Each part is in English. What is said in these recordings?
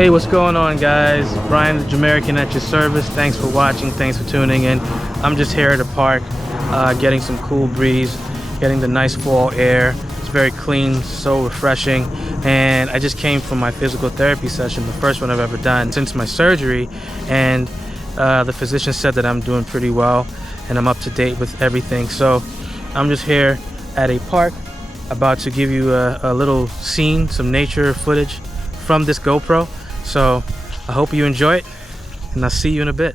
Hey, what's going on, guys? Brian the Jamaican at your service. Thanks for watching, thanks for tuning in. I'm just here at the park, getting some cool breeze, getting the nice fall air. It's very clean, so refreshing. And I just came from my physical therapy session, the first one I've ever done since my surgery. And the physician said that I'm doing pretty well and I'm up to date with everything. So I'm just here at a park, about to give you a little scene, some nature footage from this GoPro. So I hope you enjoy it, and I'll see you in a bit.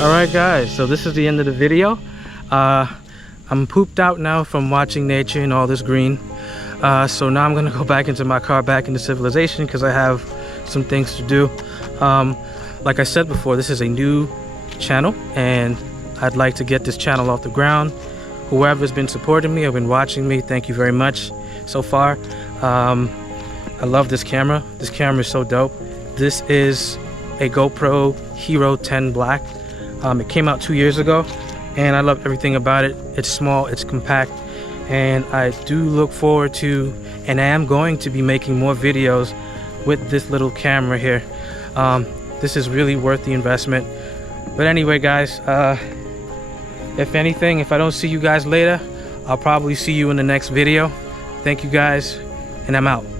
Alright guys, so this is the end of the video. I'm pooped out now from watching nature and all this green. So now I'm gonna go back into my car, back into civilization, because I have some things to do. Like I said before, this is a new channel and I'd like to get this channel off the ground. Whoever's been supporting me or been watching me, thank you very much so far. I love this camera. This camera is so dope. This is a GoPro Hero 10 Black. It came out 2 years ago and I love everything about it. It's small, it's compact, and I do look forward to, and I am going to be making more videos with this little camera here. This is really worth the investment. But anyway, guys, if anything, if I don't see you guys later, I'll probably see you in the next video. Thank you guys, and I'm out.